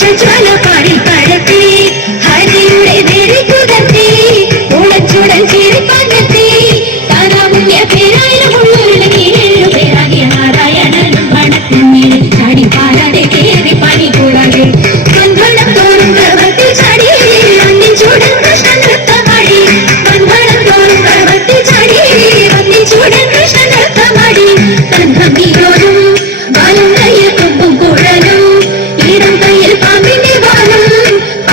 She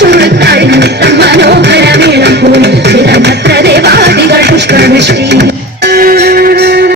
ചുരുത്തായി മനോഹര വീണം പോയി നിരമത്ര ദേവാദികൾ ശ്രീ